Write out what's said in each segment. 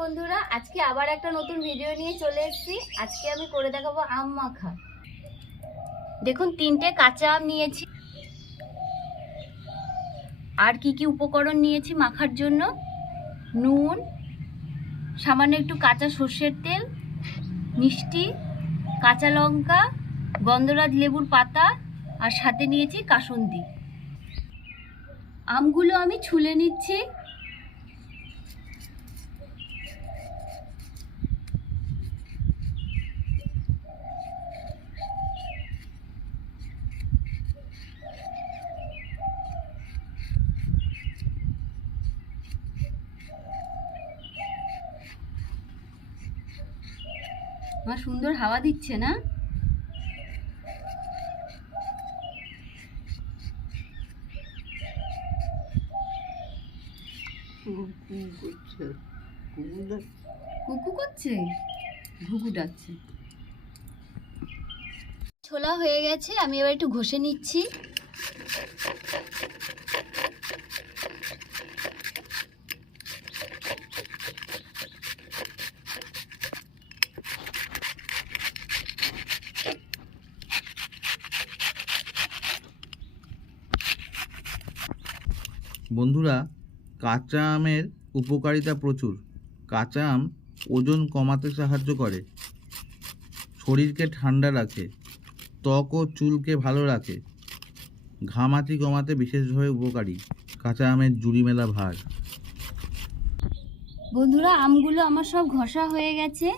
বন্ধুরা, আজকে আবার একটা নতুন ভিডিও নিয়ে চলে এসেছি। আজকে আমি করে দেখাবো আম মাখা। দেখুন, তিনটে কাঁচা আম নিয়েছি। আর কি কি উপকরণ নিয়েছি মাখার জন্য? নুন, সামান্য একটু কাঁচা সর্ষের তেল, মিষ্টি, কাঁচা লঙ্কা, গন্ধরাজ লেবুর পাতা, আর সাথে নিয়েছি কাসুন্দি। আমগুলো আমি ছুলে নিচ্ছি। আমার সুন্দর হাওয়া দিচ্ছে না? কুকু করছে? ঘুঘু ডাকছে। ছোলা হয়ে গেছে আমি এবার একটু ঘষে নিচ্ছি। বন্ধুরা, কাঁচা আমের উপকারিতা প্রচুর। কাঁচা আম ওজন কমাতে সাহায্য করে, শরীরকে ঠান্ডা রাখে, ত্বক ও চুলকে ভালো রাখে, ঘামাচি কমাতে বিশেষভাবে উপকারী। কাঁচা আমের জুড়ি মেলা ভার। বন্ধুরা, আমগুলো আমার সব ঘষা হয়ে গেছে।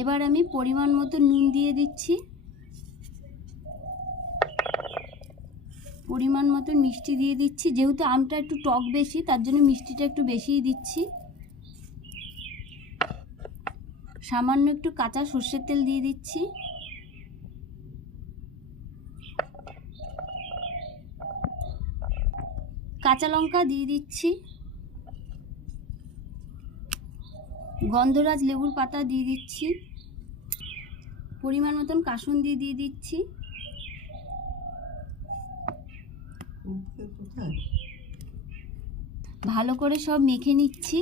এবার আমি পরিমাণ মতো নুন দিয়ে দিচ্ছি। পরিমাণ মতো মিষ্টি দিয়ে দিচ্ছি। যেহেতু আমটা একটু টক বেশি, তার জন্য মিষ্টিটা একটু বেশিই দিচ্ছি। সামান্য একটু কাঁচা সর্ষের তেল দিয়ে দিচ্ছি। কাঁচা লঙ্কা দিয়ে দিচ্ছি। গন্ধরাজ লেবুর পাতা দিয়ে দিচ্ছি। পরিমাণ মতন কাসুন দিয়ে দিয়ে দিচ্ছি। ভালো করে সব মেখে নিচ্ছি।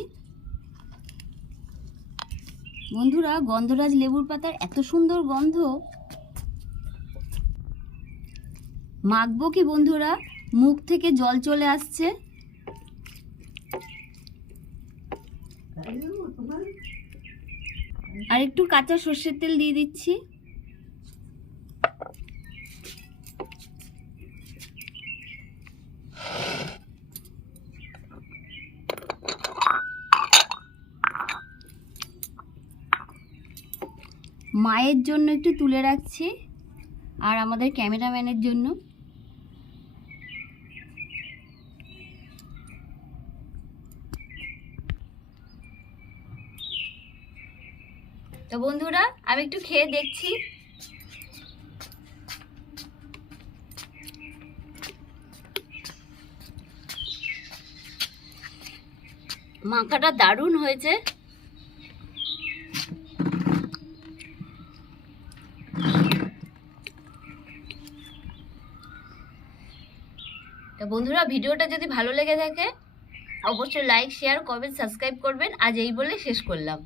বন্ধুরা, গন্ধরাজ লেবুর পাতার এত সুন্দর গন্ধ। মাখবো কি বন্ধুরা? মুখ থেকে জল চলে আসছে। আর একটু কাঁচা সর্ষের তেল দিয়ে দিচ্ছি। মায়ের জন্য একটু তুলে রাখছি আর আমাদের ক্যামেরাম্যানের জন্য। তো বন্ধুরা, আমি একটু খেয়ে দেখছি। মাখাটা দারুণ হয়েছে। তো বন্ধুরা, ভিডিওটা যদি ভালো লেগে থাকে, অবশ্যই লাইক শেয়ার কমেন্ট সাবস্ক্রাইব করবেন। আজ এই বলে শেষ করলাম।